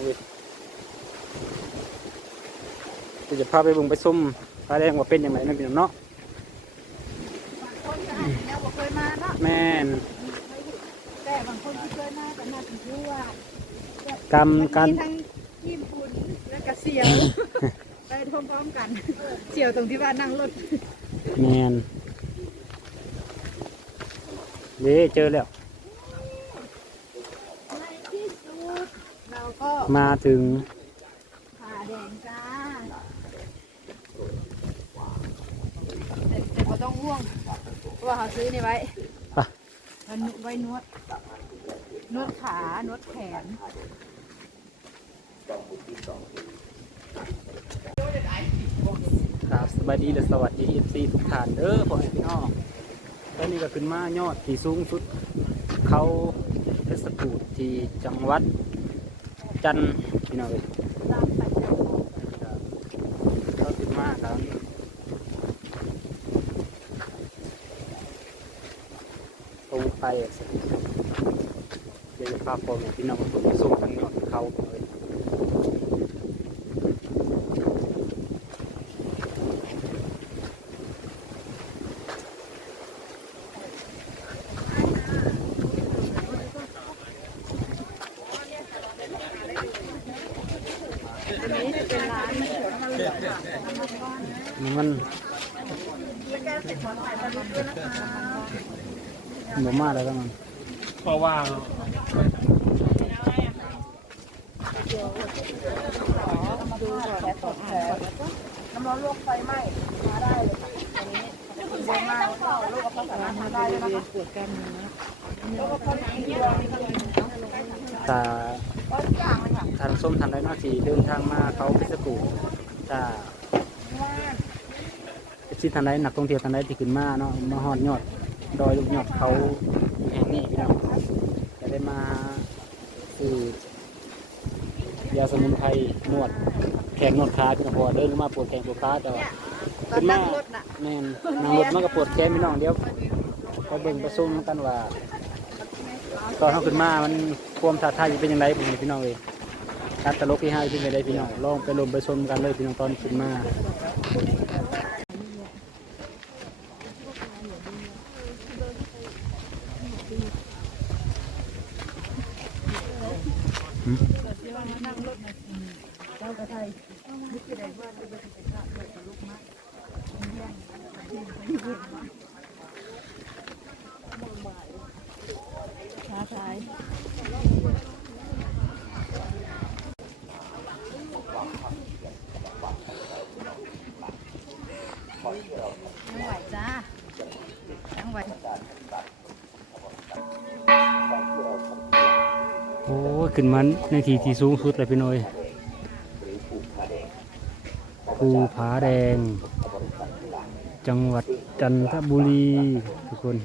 องเว้ยเดี๋ยวจะพาไปเบิ่งไปซุ่มปลาแดงว่าเป็นยังไงนั่นพี่น้องเนาะบางคนก็อาจจะยังบ่เคยมาเนาะแม่นแต่บางคนที่เคยมาก็น่าจะรู้ว่ากรรมการมันมีทั้งยิ้มปุ่นแล้วก็เสียวไปพร้อมๆกันเสียวตรงที่ว่านั่งรถแม่นเด้เจอแล้ว ในที่สุดเราก็ มาถึงผ่าแดงจ้าแต่แต่ก็ต้องห่วงเพราะว่าเขาซื้อนี่ไว้อะไว้นวดไว้นวด นวดขานวดแขนครับสบายดีและสวัสดีเอฟซีทุกท่านเด้อพ่อแม่พี่น้องตอนนี้ก็ขึ้นมายอดที่สูงสุด เขาเพชรกูฏที่จังหวัด จันทร์พี่น้องเอ้ยตามไปเขาขึ้นมาแล้วตรงไปสิเดี๋ยวจะพาพ่อแม่พี่น้องไปส่งทางยอดเขาเลย อันนี้จะเป็นร้านเขียวน้ำมันเหลืองค่ะ นี่มันแล้วก็เงี้ยนะคะหมูมาแล้วก็มันเพราะว่ามาดูก่อนแผลตกแผลน้ำร้อนลวกไฟไหม้มาได้เลยค่ะอันนี้คุณโบมากลูกก็สามารถทำได้เลยนะคะปวดกันนะแล้วก็พอดีเดียวตาทานส้มทานไรนอกที่เดินทางมาเขาพิสกูถ้า ที่ทานไรนักท่องเที่ยวทานไรที่ขึ้นมาเนาะมาหอดยอดดอยลูกยอดเขาแห่งนี้พี่น้องจะได้มาซื้อยาสมุนไพรนวดแขงนวดขาพี่น้องเพอเดินมาปวดแขงปวดขาแต่ว่าตอนนั่งรถน่ะแม่นนั่งรถมันก็ปวดแขนพี่น้องเดียวไปเบิ่งไปซุ่มกันว่าตอนเขาขึ้นมามันความท้าทายจะเป็นยังไงผมพี่น้องเลยการตลกที่ห้าเป็นยังไงพี่น้องลองไปลมไปชมกันเลยพี่น้องตอนขึ้นมา เจ้ากระไทยนึกได้ว่าจะเป็นพระเลยลูกมาก ช้าทายยังไหวจ้ายังไหวโอ้ยขึ้นมาในทีที่สูงสุดเลยพี่น้อยภูผาแดง จังหวัด จันทบุรีทุกคน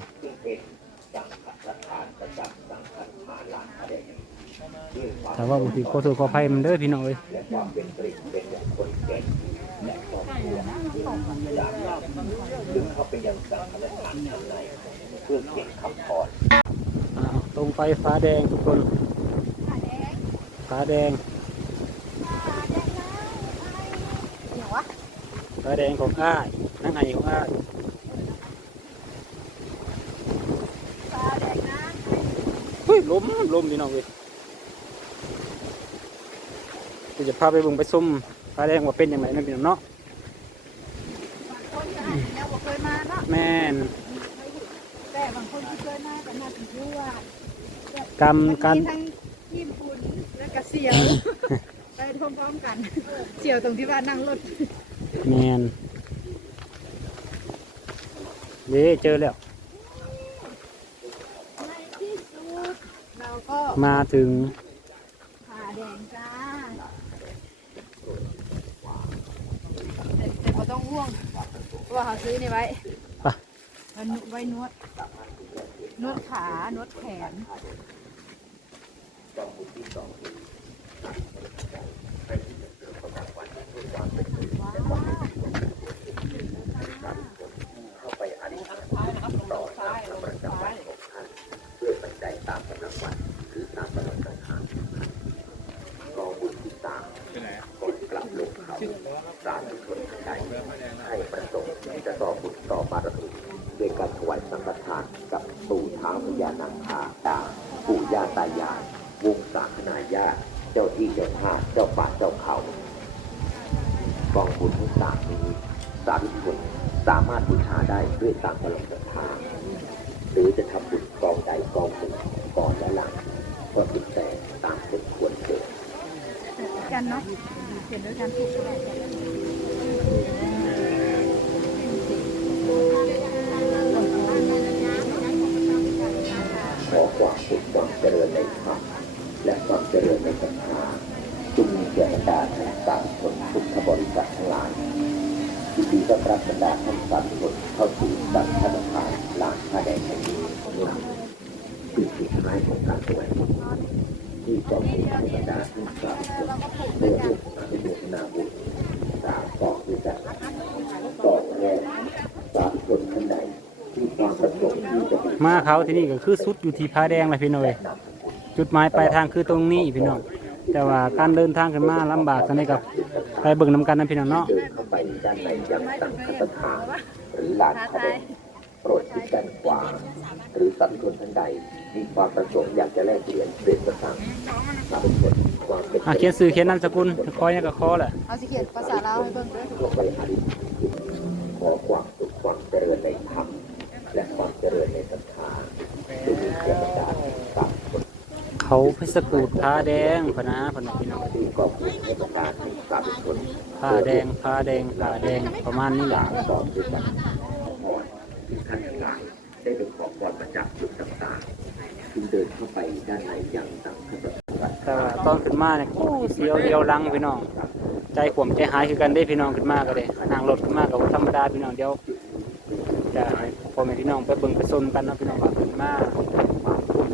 แต่ว่าบางทีขอโทษขออภัยมันเด้อพี่น้องเอ้ยอ้าวตรงไปฟ้าแดงทุกคนฟ้าแดงอย่างวะฟ้าแดงของอ้ายนั่งไงของอ้าย ปลาแดงนะ เฮ้ย ล้มล้มพี่น้องเว้ยเดี๋ยวจะพาไปเบิ่งไปซุ่มฟ้าแดงว่าเป็นยังไงนั่นพี่น้องเนาะบางคนก็อาจจะยังบ่เคยมาเนาะแม่นแต่บางคนที่เคยมาก็น่าจะรู้ว่ากรรมมันการมีทั้งยิ้มปุ่นแล้วก็เสียวไปพร้อมๆกันเสียวตรงที่ว่านั่งรถแม่นเด้เจอแล้ว ในที่สุดเราก็ มาถึงผ่าแดงจ้าแต่แต่ก็ต้องห่วงเพราะว่าเขาซื้อนี่ไว้ปะไว้นวดไว้นวดนวดขานวดแขนด้วยปัจจัยตามกำลังวันหรือตามกำลังการหาขอบุญ สาธุชนทั้งหลายให้ประสงค์ที่จะต่อบุญต่อบารมีด้วยการถวายสังฆทานกับปู่ ท้าวพญานาคาตาปู่ย่าตายายวงศาคณาญาเจ้าที่เจ้าท่าเจ้าป่าเจ้าเขากองบุญทั้งสามนี้สาธุชนสามารถบูชาได้ด้วยตามกำลังศรัทธาหรือจะทำบุญกองใดกองหนึ่งก่อนและหลังก็สุดแต่ตามสมควรเกิดกันเนาะเขียนด้วยกัน และความเจริญในศรัทธาจุงมีแก่บรรดาท่านสาธุชนพุทธบริษัททั้งหลายยินดีต้อนรับบรรดาท่านสาธุชนเข้าสู่สังฆทานลานผ้าแดงแห่งนี้หลังคือสุดท้ายของการถวายที่กองบุญให้บรรดาท่านสาธุชนได้ร่วมอนุโมทนาบุญสามกองด้วยกันกองแรกสาธุชนท่านใดที่ความประสงค์ที่จะมาเขาที่นี่ก็คือสุดอยู่ที่ผาแดงเลยพี่น้อย จุดหมายปลายทางคือตรงนี้พี่น้องแต่ว่าการเดินทางกันมาลำบากตอนนี้กับไปเบิ่งนํกันนะพี่น้องเนาะเดินเข้าไปด้านในยังสังฆสถานหรือลานพระแดงโปรดคิดกันขวาหรือสัตว์ชนท่านใดมีความประสงค์อยากจะแลกเปลี่ยนเป็นประสังสาธุชนความเป็นอะเขียนสื่อเขียนนามสกุลคอยเนี่ยก็คอแหละเอาสิเขียนภาษาลาวให้เบิ่งด้วยลงไปอธิษฐานจิตขอความสุขความเจริญในธรรมและความเจริญในศรัทธาจงมีแก่บรรดาสาธุชน เขาเพชรกูดผาแดงพะนะพะนะพี่น้องที่กอบบุญให้บรรดาสาธุชนผาแดงผาแดงผาแดงประมาณนี้แหละต่อด้วยกันขอพรที่ท่านทั้งหลายได้ไปขอพรมาจากจุดต่างๆจึงเดินเข้าไปด้านในอย่างสังฆสถานแต่ว่าตอนขึ้นมาเนี่ยกู้เสียวเดียวหลังพี่น้อง ใจขวมใจหายคือกันได้พี่น้องขึ้นมาก็เลยนั่งรถขึ้นมากับธรรมดาพี่น้องเดียวจะให้พ่อแม่พี่น้องไปเบิ่งไปชมกันเนาะพี่น้องว่าขึ้นมา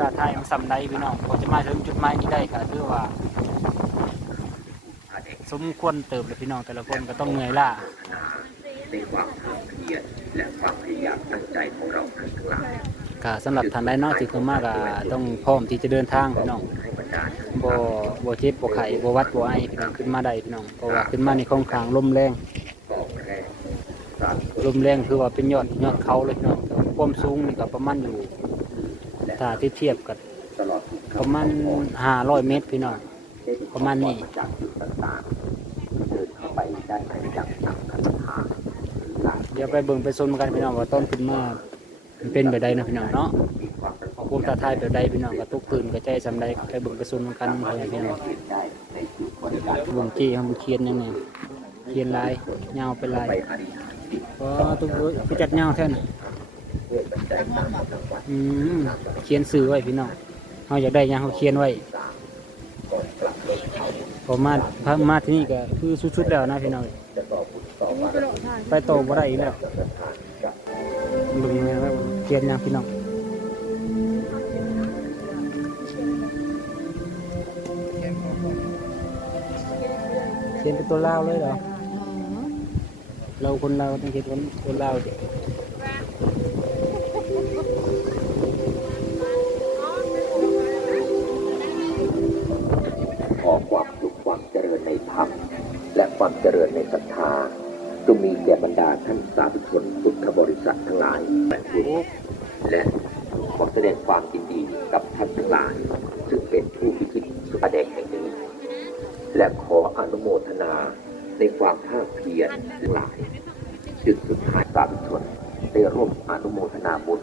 คุณตาไทยมันสำใดพี่น้องพอจะมาถึงจุดหมายนี้ได้ก็ถือว่า สมควรเติบเลยพี่น้องแต่ละคนก็ต้องเหนื่อยล่าในความภาคเพียรและความพยายามตั้งใจของเราทั้งหลายก็สำหรับท่านใดเนาะที่เข้ามาก็ต้องพร้อมที่จะเดินทางพี่น้องบ่บ่บ่เจ็บบ่ไข้บ่วัดบ่ไอพี่น้องขึ้นมาได้พี่น้องเพราะว่าขึ้นมาในค่อนข้างลมแรงลมแรงคือว่าเป็นยอดยอดเขาเลยพี่น้องความสูงนี่ก็ประมาณอยู่ ถ้าที่เทียบกับตลอดทุกประมาณ500เมตรพี่น้องประมาณนี้จากจุดต่างๆเดินเข้าไปด้านในอย่างสังฆสถานหลายเดี๋ยวไปเบิ่งไปชมกันพี่น้องว่าต้นขึ้นมามันเป็นแบบใดเนาะพี่น้องเนาะมีความประสงค์ภูมิตาไทยแบบใดพี่น้องก็ตุกตื่นก็ใจสำใดก็ไปเบิ่งไปชมกันพ่อแม่พี่น้องเห็นได้ในจุดบริการเบิ่งจี้เฮามันเขียนยังไงเขียนลายยาวเป็นลายไปอธิษฐานจิตก็ตุกคือจัดยาวแท้น่ อืมเขียนสื่อไว้พี่น้องเขาอยากได้ยังเขาเขียนไว้ก่อนกลับราพอมาพามาที่นี่ก็คือสุดๆแล้วนะพี่น้องจะต่อบุญต่อบารมีไปต่อบ่ได้อีกแล้วสถานกับเบิ่งเขียนยังพี่น้องเขียนเป็นตัวเล่าเลยเหรอเราคนเราต้องเขียนเป็นตัวลาเด็ ขอความสุขความเจริญในธรรมและความเจริญในศรัทธาจงมีแก่บรรดาท่านสาธุชนพุทธบริษัททั้งหลายและบุญและขอแสดงความยินดีกับท่านทั้งหลาย ซึ่งเป็นผู้พิชิตสุภาแดงแห่งนี้ และขออนุโมทนาในความภาคเพียรทั้งหลาย จึงสุดท้ายสาธุชนได้ร่วมาบุญ